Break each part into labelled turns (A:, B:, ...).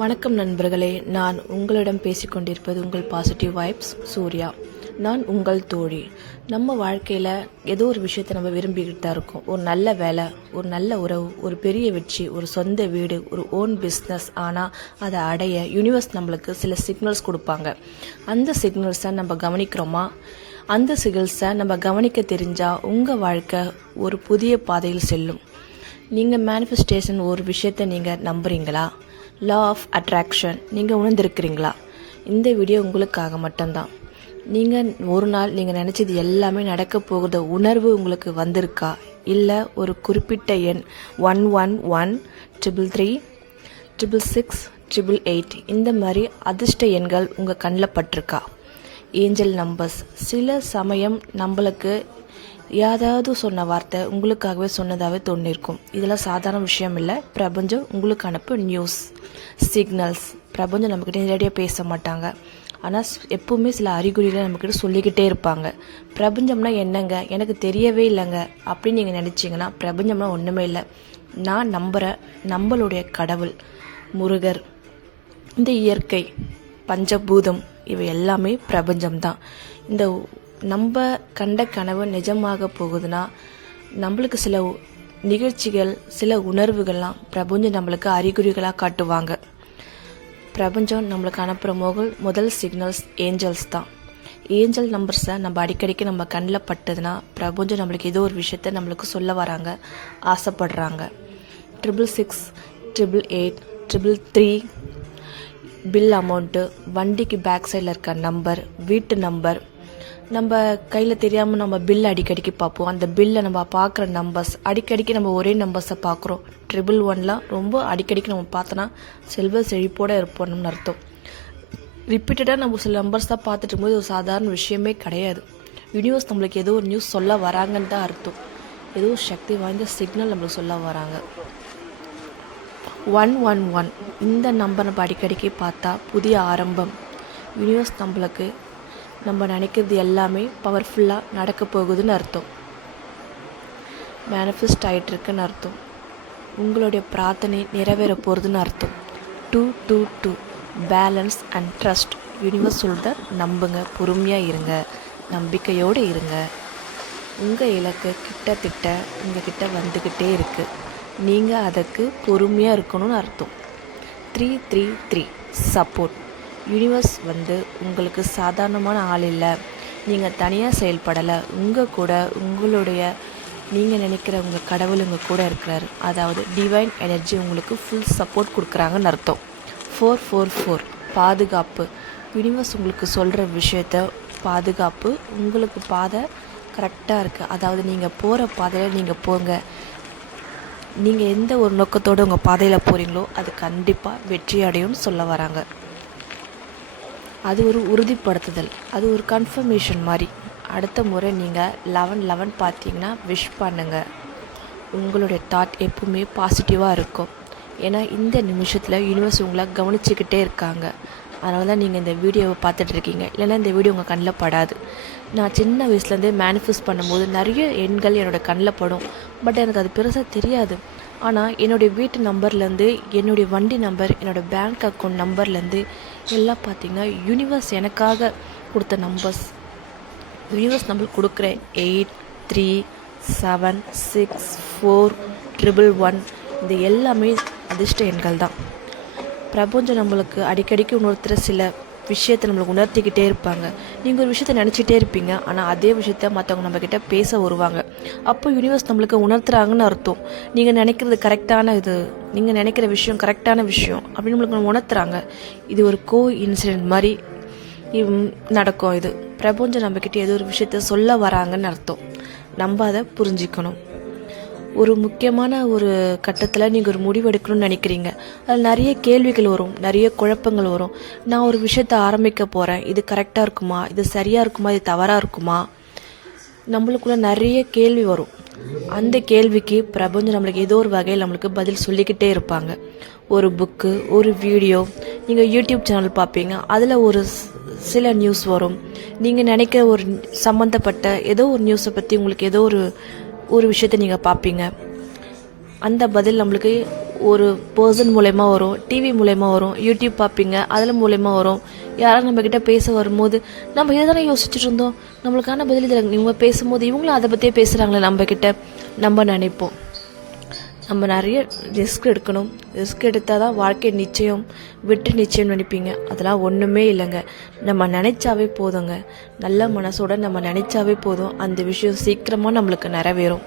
A: வணக்கம் நண்பர்களே. நான் உங்களிடம் பேசிக்கொண்டிருப்பது உங்கள் பாசிட்டிவ் வைப்ஸ் சூர்யா. நான் உங்கள் தோழி. நம்ம வாழ்க்கையில் ஏதோ ஒரு விஷயத்தை நம்ம விரும்பிக்கிட்டு தான் இருக்கோம். ஒரு நல்ல வேலை ஒரு நல்ல உறவு ஒரு பெரிய வெற்றி ஒரு சொந்த வீடு ஒரு ஓன் பிஸ்னஸ் ஆனால் அதை அடைய யூனிவர்ஸ் நம்மளுக்கு சில சிக்னல்ஸ் கொடுப்பாங்க. அந்த சிக்னல்ஸை நம்ம கவனிக்கிறோமா? அந்த சிக்னல்ஸை நம்ம கவனிக்க தெரிஞ்சால் உங்கள் வாழ்க்கை ஒரு புதிய பாதையில் செல்லும். நீங்கள் மேனிஃபெஸ்டேஷன் ஒரு விஷயத்தை நீங்கள் நம்புறீங்களா? லா ஆஃப் அட்ராக்ஷன் நீங்கள் உணர்ந்திருக்கிறீங்களா? இந்த வீடியோ உங்களுக்காக மட்டும்தான். நீங்கள் ஒரு நாள் நீங்கள் நினச்சது எல்லாமே நடக்க போகிறத உணர்வு உங்களுக்கு வந்திருக்கா? இல்லை ஒரு குறிப்பிட்ட எண் one one one triple three triple six triple eight இந்த மாதிரி அதிர்ஷ்ட எண்கள் உங்கள் கண்ணில் பட்டிருக்கா? ஏஞ்சல் நம்பர்ஸ் சில சமயம் நம்மளுக்கு யாராவது சொன்ன வார்த்தை உங்களுக்காகவே சொன்னதாகவே தோணிருக்கும். இதெல்லாம் சாதாரண விஷயம் இல்லை. பிரபஞ்சம் உங்களுக்கு அனுப்பு நியூஸ் சிக்னல்ஸ் பிரபஞ்சம் நம்மக்கிட்ட நேரடியாக பேச மாட்டாங்க. ஆனால் எப்பவுமே சில அறிகுறிகளை நம்மக்கிட்ட சொல்லிக்கிட்டே இருப்பாங்க. பிரபஞ்சம்னா என்னங்க? எனக்கு தெரியவே இல்லைங்க. அப்படின்னு நீங்கள் நினச்சிங்கன்னா பிரபஞ்சம்னா ஒன்றுமே இல்லை. நான் நம்புகிறேன் நம்மளுடைய கடவுள் முருகர் இந்த இயற்கை பஞ்சபூதம் இவை எல்லாமே பிரபஞ்சம்தான். இந்த நம்ம கண்ட கனவு நிஜமாக போகுதுன்னா நம்மளுக்கு சில நிகழ்ச்சிகள் சில உணர்வுகள்லாம் பிரபஞ்சம் நம்மளுக்கு அறிகுறிகளாக காட்டுவாங்க. பிரபஞ்சம் நம்மளுக்கு அனுப்புகிற முகல் முதல் சிக்னல்ஸ் ஏஞ்சல்ஸ் தான். ஏஞ்சல் நம்பர்ஸை நம்ம அடிக்கடிக்கு நம்ம கண்ணில் பட்டதுன்னா பிரபஞ்சம் நம்மளுக்கு ஏதோ ஒரு விஷயத்த நம்மளுக்கு சொல்ல வராங்க ஆசைப்படுறாங்க. Triple six triple eight triple three bill amount வண்டிக்கு பேக் சைடில் இருக்க நம்பர் வீட்டு நம்பர் நம்ம கையில் தெரியாமல் நம்ம பில் அடிக்கடிக்கு பார்ப்போம். அந்த பில்லை நம்ம பார்க்குற நம்பர்ஸ் அடிக்கடிக்கு நம்ம ஒரே நம்பர்ஸை பார்க்குறோம். ட்ரிபிள் ஒன்லாம் ரொம்ப அடிக்கடிக்கு நம்ம பார்த்தோன்னா செல்வ செழிப்போடு இருப்போம்னு அர்த்தம். ரிப்பீட்டடாக நம்ம சில நம்பர்ஸ் தான் பார்த்துட்டு இருக்கும்போது ஒரு சாதாரண விஷயமே கிடையாது. யூனிவர்ஸ் நம்மளுக்கு ஏதோ ஒரு நியூஸ் சொல்ல வராங்கன்னு தான் அர்த்தம். ஏதோ சக்தி வாய்ந்த சிக்னல் நம்மளுக்கு சொல்ல வராங்க. ஒன் ஒன் ஒன் இந்த நம்பர் நம்ம அடிக்கடிக்கு பார்த்தா புதிய ஆரம்பம். யூனிவர்ஸ் நம்மளுக்கு நம்ம நினைக்கிறது எல்லாமே பவர்ஃபுல்லாக நடக்க போகுதுன்னு அர்த்தம். மேனிஃபெஸ்ட் ஆகிட்டுருக்குன்னு அர்த்தம். உங்களுடைய பிரார்த்தனை நிறைவேற போகிறதுன்னு அர்த்தம். Two two two balance and trust universe சொல்கிறத நம்புங்க. பொறுமையாக இருங்க. நம்பிக்கையோடு இருங்க. உங்கள் இலக்கு கிட்டத்தட்ட உங்ககிட்ட வந்துக்கிட்டே இருக்குது நீங்கள் அதுக்கு பொறுமையாக இருக்கணும்னு அர்த்தம். Three three three support universe வந்து உங்களுக்கு சாதாரணமான ஆள் இல்லை. நீங்கள் தனியாக செயல்படலை. உங்கள் கூட உங்களுடைய நீங்கள் நினைக்கிற உங்கள் கடவுள் உங்கள் கூட இருக்கிறார். அதாவது டிவைன் எனர்ஜி உங்களுக்கு ஃபுல் சப்போர்ட் கொடுக்குறாங்கன்னு அர்த்தம். ஃபோர் ஃபோர் ஃபோர் பாதுகாப்பு. யூனிவர்ஸ் உங்களுக்கு சொல்கிற விஷயத்த பாதுகாப்பு உங்களுக்கு பாதை கரெக்டாக இருக்குது அதாவது நீங்கள் போகிற பாதையில் நீங்கள் போங்க. நீங்கள் எந்த ஒரு நோக்கத்தோடு உங்கள் பாதையில் போகிறீங்களோ அது கண்டிப்பாக வெற்றி அடையும்னு சொல்ல வராங்க. அது ஒரு உறுதிப்படுத்துதல். அது ஒரு கன்ஃபர்மேஷன் மாதிரி. அடுத்த முறை நீங்கள் லெவன் லெவன் பார்த்தீங்கன்னா விஷ் பண்ணுங்கள் உங்களுடைய தாட் எப்பவுமே பாசிட்டிவாக இருக்கும். ஏன்னா இந்த நிமிஷத்தில் யூனிவர்ஸ் உங்களை கவனிச்சுக்கிட்டே இருக்காங்க. அதனால தான் நீங்கள் இந்த வீடியோவை பார்த்துட்டு இருக்கீங்க. இல்லைன்னா இந்த வீடியோ உங்கள் கண்ணில் படாது. நான் சின்ன வயசுலேருந்தே மேனிஃபெஸ்ட் பண்ணும்போது நிறைய எண்கள் என்னோடய கண்ணில் படும். பட் எனக்கு அது பெருசாக தெரியாது. ஆனால் என்னுடைய வீட்டு நம்பர்லேருந்து என்னுடைய வண்டி நம்பர் என்னோடய பேங்க் அக்கௌண்ட் நம்பர்லேருந்து எல்லாம் பார்த்திங்கன்னா யூனிவர்ஸ் எனக்காக கொடுத்த நம்பர்ஸ் யூனிவர்ஸ் நம்மளுக்கு கொடுக்குற eight three seven six four triple one இது எல்லாமே அதிர்ஷ்ட எண்கள் தான். பிரபஞ்சம் நம்மளுக்கு அடிக்கடிக்கு உணர்த்துகிற சில விஷயத்தை நம்மளுக்கு உணர்த்திக்கிட்டே இருப்பாங்க. நீங்கள் ஒரு விஷயத்த நினச்சிட்டே இருப்பீங்க. ஆனால் அதே விஷயத்த மற்றவங்க நம்மக்கிட்ட பேச வருவாங்க. அப்போ யூனிவர்ஸ் நம்மளுக்கு உணர்த்துறாங்கன்னு அர்த்தம். நீங்கள் நினைக்கிறது கரெக்டான இது நீங்கள் நினைக்கிற விஷயம் கரெக்டான விஷயம் அப்படின்னு நம்மளுக்கு உணர்த்துறாங்க. இது ஒரு கோ இன்சிடென்ட் மாதிரி நடக்கும் இது. பிரபஞ்சம் நம்மக்கிட்ட ஏதோ ஒரு விஷயத்த சொல்ல வராங்கன்னு அர்த்தம். நம்ம அதை புரிஞ்சிக்கணும். ஒரு முக்கியமான ஒரு கட்டத்தில் நீங்கள் ஒரு முடிவு எடுக்கணும்னு நினைக்கிறீங்க. அதில் நிறைய கேள்விகள் வரும் நிறைய குழப்பங்கள் வரும். நான் ஒரு விஷயத்த ஆரம்பிக்க போகிறேன் இது கரெக்டாக இருக்குமா? இது சரியாக இருக்குமா? இது தவறாக இருக்குமா? நம்மளுக்குள்ள நிறைய கேள்வி வரும். அந்த கேள்விக்கு பிரபஞ்சம் நம்மளுக்கு ஏதோ ஒரு வகையில் நம்மளுக்கு பதில் சொல்லிக்கிட்டே இருப்பாங்க. ஒரு புக்கு ஒரு வீடியோ நீங்கள் யூடியூப் சேனல் பார்ப்பீங்க. அதில் ஒரு சில நியூஸ் வரும். நீங்கள் நினைக்கிற ஒரு சம்மந்தப்பட்ட ஏதோ ஒரு நியூஸை பற்றி உங்களுக்கு ஏதோ ஒரு ஒரு விஷயத்தை நீங்கள் பார்ப்பீங்க. அந்த பதில் நம்மளுக்கு ஒரு பர்சன் மூலயமா வரும் டிவி மூலயமா வரும் யூடியூப் பார்ப்பீங்க அதில் மூலயமா வரும். யாராவது நம்மக்கிட்ட பேச வரும்போது நம்ம இதை தானே யோசிச்சுட்டு இருந்தோம். நம்மளுக்கான பதில் இதில் இவங்க பேசும்போது இவங்களும் அதை பற்றியே பேசுகிறாங்களே நம்மக்கிட்ட நம்ம நினைப்போம். நம்ம நிறைய ரிஸ்க் எடுக்கணும். ரிஸ்க் எடுத்தால் தான் வாழ்க்கை நிச்சயம் விட்டு நிச்சயம் நினைப்பீங்க. அதெல்லாம் ஒன்றுமே இல்லைங்க. நம்ம நினைச்சாவே போதுங்க. நல்ல மனசோட நம்ம நினைச்சாவே போதும். அந்த விஷயம் சீக்கிரமாக நம்மளுக்கு நிறைவேறும்.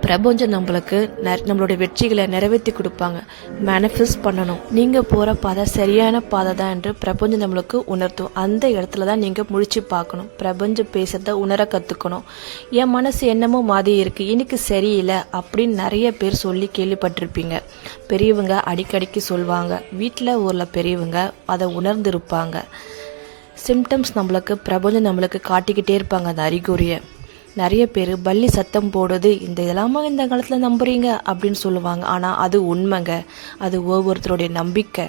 A: பிரபஞ்சம் நம்மளுக்கு நெ- நம்மளுடைய வெற்றிகளை நிறைவேற்றி கொடுப்பாங்க. மேனிஃபெஸ்ட் பண்ணணும். நீங்கள் போகிற பாதை சரியான பாதை தான் என்று பிரபஞ்சம் நம்மளுக்கு உணர்த்தும். அந்த இடத்துல தான் நீங்கள் முழிச்சு பார்க்கணும். பிரபஞ்சம் பேசுறத உணர கற்றுக்கணும் என் மனசு என்னமோ மாதிரி இருக்குது இன்னைக்கு சரியில்லை அப்படின்னு நிறைய பேர் சொல்லி கேள்விப்பட்டிருப்பீங்க. பெரியவங்க அடிக்கடிக்கு சொல்லுவாங்க வீட்டில் ஊரில் பெரியவங்க அதை உணர்ந்திருப்பாங்க. சிம்டம்ஸ் நம்மளுக்கு பிரபஞ்சம் நம்மளுக்கு காட்டிக்கிட்டே இருப்பாங்க அந்த அறிகுறியை. நிறைய பேர் பள்ளி சத்தம் போடுது இந்த இதெல்லாமா இந்த காலத்தில் நம்புறீங்க அப்படின்னு சொல்லுவாங்க. ஆனால் அது உண்மைங்க. அது ஒவ்வொருத்தருடைய நம்பிக்கை.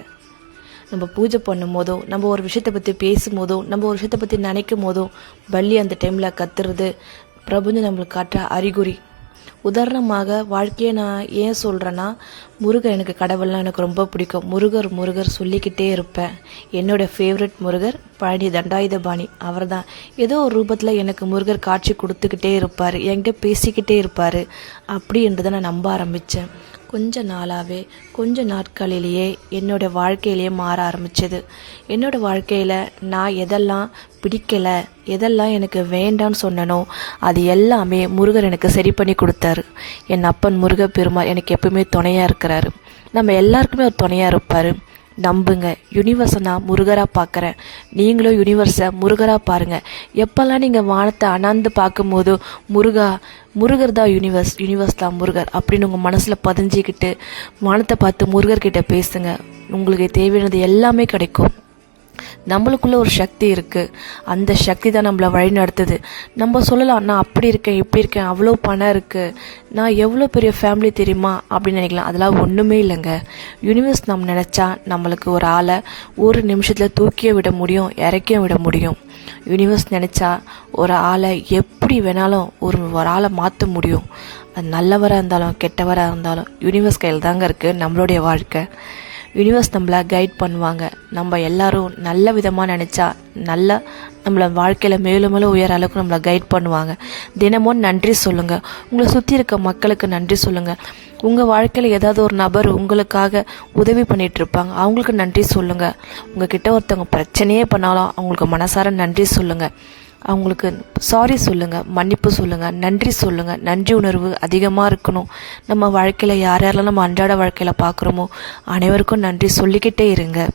A: நம்ம பூஜை பண்ணும் போதோ நம்ம ஒரு விஷயத்தை பற்றி பேசும்போதோ நம்ம ஒரு விஷயத்தை பற்றி நினைக்கும் போதோ பள்ளி அந்த டைமில் கத்துறது பிரபஞ்சம் நம்மளுக்கு காட்டுற அறிகுறி. உதாரணமாக வாழ்க்கையை நான் ஏன் சொல்கிறேன்னா முருகர் எனக்கு கடவுள்லாம் எனக்கு ரொம்ப பிடிக்கும். முருகர் முருகர் சொல்லிக்கிட்டே இருப்பேன். என்னோட ஃபேவரட் முருகர் பழனி தண்டாயுதபாணி. அவர் தான் ஏதோ ஒரு ரூபத்தில் எனக்கு முருகர் காட்சி கொடுத்துக்கிட்டே இருப்பார். என்கிட்ட பேசிக்கிட்டே இருப்பார். அப்படின்றத நான் நம்ப ஆரம்பித்தேன் கொஞ்ச நாளாகவே கொஞ்ச நாட்களிலேயே என்னோட வாழ்க்கையிலேயே மாற ஆரம்பிச்சது. என்னோட வாழ்க்கையில் நான் எதெல்லாம் பிடிக்கலை எதெல்லாம் எனக்கு வேண்டான்னு சொன்னனோ அது எல்லாமே முருகர் எனக்கு சரி பண்ணி கொடுத்தாரு. என் அப்பன் முருக பெருமாள் எனக்கு எப்பவுமே துணையாக இருக்கிறாரு. நம்ம எல்லாருக்குமே ஒரு துணையாக இருப்பார். நம்புங்க. யூனிவர்ஸை நான் முருகராக பார்க்குறேன். நீங்களும் யூனிவர்ஸை முருகராக பாருங்கள் எப்போல்லாம் நீங்கள் வானத்தை அண்ணாந்து பார்க்கும்போது முருகா முருகர் தான் யூனிவர்ஸ் யூனிவர்ஸ் தான் முருகர் அப்படின்னு உங்கள் மனசில் பதிஞ்சிக்கிட்டு வானத்தை பார்த்து முருகர்கிட்ட பேசுங்க. உங்களுக்கு தேவையானது எல்லாமே கிடைக்கும். நம்மளுக்குள்ள ஒரு சக்தி இருக்குது அந்த சக்தி தான் நம்மளை வழி நடத்துது. நம்ம சொல்லலாம் நான் அப்படி இருக்கேன் இப்படி இருக்கேன் அவ்வளோ பணம் இருக்குது நான் எவ்வளோ பெரிய ஃபேமிலி தெரியுமா? அப்படின்னு நினைக்கலாம். அதெல்லாம் ஒன்றுமே இல்லைங்க. யூனிவர்ஸ் நம்ம நினச்சா நம்மளுக்கு ஒரு ஆளை ஒரு நிமிஷத்தில் தூக்கியே விட முடியும் இறக்கியும் விட முடியும். யூனிவர்ஸ் நினச்சா ஒரு ஆளை எப்படி வேணாலும் ஒரு ஒரு ஆளை மாற்ற முடியும். அது நல்லவராக இருந்தாலும் கெட்டவராக இருந்தாலும் யூனிவர்ஸ் கையில் தாங்க இருக்குது நம்மளுடைய வாழ்க்கை. யூனிவர்ஸ் நம்மளை கைட் பண்ணுவாங்க. நம்ம எல்லாரும் நல்ல விதமாக நினச்சா நல்ல நம்மளை வாழ்க்கையில் மேலும் மேலும் உயர அளவுக்கு நம்மளை கைட் பண்ணுவாங்க. தினமும் நன்றி சொல்லுங்கள் உங்களை சுற்றி இருக்க மக்களுக்கு நன்றி சொல்லுங்கள் உங்கள் வாழ்க்கையில் ஏதாவது ஒரு நபர் உங்களுக்காக உதவி பண்ணிகிட்டு இருப்பாங்க. அவங்களுக்கு நன்றி சொல்லுங்கள் உங்ககிட்ட ஒருத்தவங்க பிரச்சனையே பண்ணாலும் அவங்களுக்கு மனசார நன்றி சொல்லுங்கள் அவங்களுக்கு சாரி சொல்லுங்கள் மன்னிப்பு சொல்லுங்கள் நன்றி சொல்லுங்கள் நன்றி உணர்வு அதிகமாக இருக்கணும். நம்ம வாழ்க்கையில் யார் யாரெல்லாம் நம்ம அன்றாட வாழ்க்கையில் பார்க்குறோமோ அனைவருக்கும் நன்றி சொல்லிக்கிட்டே இருங்க.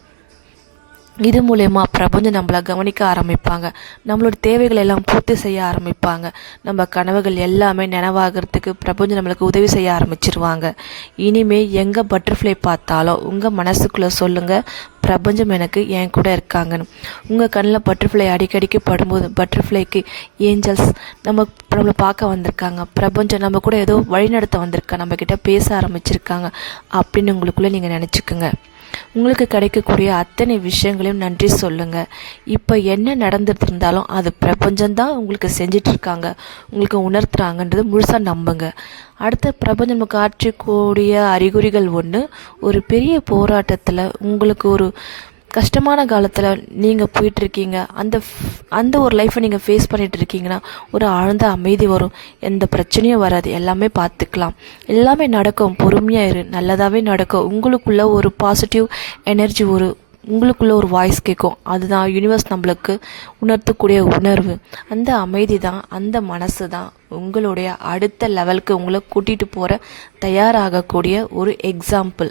A: இது மூலயமா பிரபஞ்சம் நம்மளை கவனிக்க ஆரம்பிப்பாங்க. நம்மளோட தேவைகளை எல்லாம் பூர்த்தி செய்ய ஆரம்பிப்பாங்க. நம்ம கனவுகள் எல்லாமே நினைவாகிறதுக்கு பிரபஞ்சம் நம்மளுக்கு உதவி செய்ய ஆரம்பிச்சிருவாங்க. இனிமே எங்கே பட்டர்ஃப்ளை பார்த்தாலும் உங்கள் மனசுக்குள்ளே சொல்லுங்கள் பிரபஞ்சம் எனக்கு என் கூட இருக்காங்கன்னு. உங்கள் கண்ணில் பட்டர்ஃப்ளை அடிக்கடிக்கு படும்போது பட்டர்ஃப்ளைக்கு ஏஞ்சல்ஸ் நம்ம நம்மளை பார்க்க வந்திருக்காங்க. பிரபஞ்சம் நம்ம கூட ஏதோ வழிநடத்த வந்திருக்கா நம்மக்கிட்ட பேச ஆரம்பிச்சிருக்காங்க. அப்படின்னு உங்களுக்குள்ளே நீங்கள் நினச்சிக்கோங்க. உங்களுக்கு கிடைக்கக்கூடிய அத்தனை விஷயங்களையும் நன்றி சொல்லுங்க. இப்போ என்ன நடந்துட்டு இருந்தாலும் அது பிரபஞ்சம்தான் உங்களுக்கு செஞ்சிட்டு இருக்காங்க உங்களுக்கு உணர்த்துறாங்கன்றது முழுசாக நம்புங்க. அடுத்த பிரபஞ்சம் நமக்கு ஆற்றக்கூடிய அறிகுறிகள் ஒன்று ஒரு பெரிய போராட்டத்தில் உங்களுக்கு ஒரு கஷ்டமான காலத்தில் நீங்கள் போயிட்டுருக்கீங்க. அந்த அந்த ஒரு லைஃப்பை நீங்கள் ஃபேஸ் பண்ணிகிட்டு இருக்கீங்கன்னா ஒரு ஆழ்ந்த அமைதி வரும். எந்த பிரச்சனையும் வராது. எல்லாமே பார்த்துக்கலாம். எல்லாமே நடக்கும். பொறுமையாக இரு. நல்லதாகவே நடக்கும். உங்களுக்குள்ள ஒரு பாசிட்டிவ் எனர்ஜி ஒரு உங்களுக்குள்ள ஒரு வாய்ஸ் கேட்கும். அதுதான் யூனிவர்ஸ் நம்மளுக்கு உணர்த்தக்கூடிய உணர்வு. அந்த அமைதி தான் அந்த மனசு தான் உங்களுடைய அடுத்த லெவலுக்கு உங்களை கூட்டிகிட்டு போகிற தயாராகக்கூடிய ஒரு எக்ஸாம்பிள்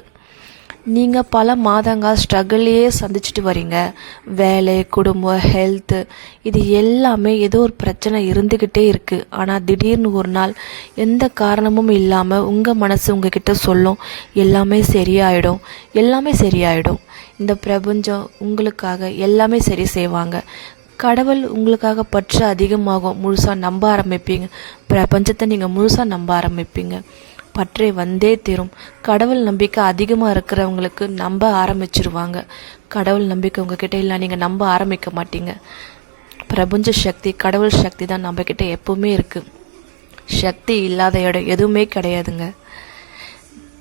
A: நீங்கள் பல மாதங்கள் ஸ்ட்ரகிளையே சந்திச்சுட்டு வரீங்க. வேலை குடும்பம் ஹெல்த்து இது எல்லாமே ஏதோ ஒரு பிரச்சனை இருந்துக்கிட்டே இருக்குது ஆனால் திடீர்னு ஒரு நாள் எந்த காரணமும் இல்லாமல் உங்கள் மனசு உங்ககிட்ட சொல்லும் எல்லாமே சரியாயிடும். எல்லாமே சரியாயிடும். இந்த பிரபஞ்சம் உங்களுக்காக எல்லாமே சரி செய்வாங்க. கடவுள் உங்களுக்காக பற்று அதிகமாகும். முழுசாக நம்ப ஆரம்பிப்பீங்க. பிரபஞ்சத்தை நீங்கள் முழுசாக நம்ப ஆரம்பிப்பீங்க. பற்றை வந்தே தீரும். கடவுள் நம்பிக்கை அதிகமாக இருக்கிறவங்களுக்கு நம்ப ஆரம்பிச்சிருவாங்க. கடவுள் நம்பிக்கை உங்ககிட்ட இல்லை நீங்கள் நம்ப ஆரம்பிக்க மாட்டீங்க. பிரபஞ்ச சக்தி கடவுள் சக்தி தான் நம்மக்கிட்ட எப்பவுமே இருக்குது சக்தி இல்லாத இடம் எதுவுமே கிடையாதுங்க.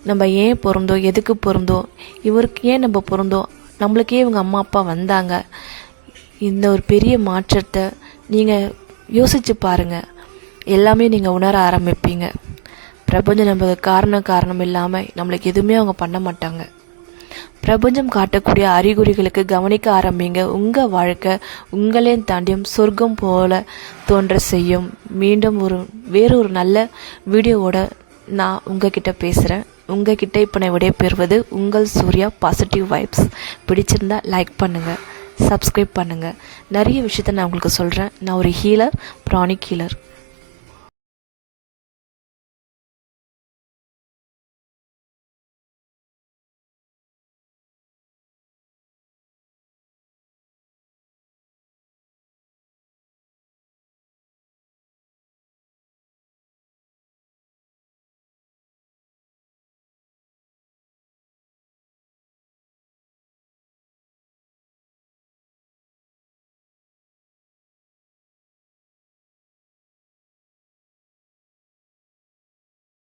A: நம்ம ஏன் பிறந்தோம்? எதுக்கு பிறந்தோம்? இவருக்கு ஏன் நம்ம பிறந்தோம்? நம்மளுக்கே இவங்க அம்மா அப்பா வந்தாங்க. இந்த ஒரு பெரிய மாற்றத்தை நீங்கள் யோசிச்சு பாருங்கள் எல்லாமே நீங்கள் உணர ஆரம்பிப்பீங்க. பிரபஞ்சம் நம்மளுக்கு காரணம் காரணம் இல்லாமல் நம்மளுக்கு எதுவுமே அவங்க பண்ண மாட்டாங்க. பிரபஞ்சம் காட்டக்கூடிய அறிகுறிகளுக்கு கவனிக்க ஆரம்பிங்க. உங்கள் வாழ்க்கை உங்களையும் தாண்டியும் சொர்க்கம் போல தோன்ற செய்யும். மீண்டும் ஒரு வேறொரு நல்ல வீடியோவோட நான் உங்ககிட்ட பேசுகிறேன் உங்ககிட்ட இப்போ நான் விடைய பெறுவது உங்கள் சூர்யா பாசிட்டிவ் வைப்ஸ் பிடிச்சிருந்தா லைக் பண்ணுங்கள் சப்ஸ்கிரைப் பண்ணுங்கள் நிறைய விஷயத்த நான் உங்களுக்கு சொல்கிறேன் நான் ஒரு ஹீலர் ப்ராணிக் ஹீலர்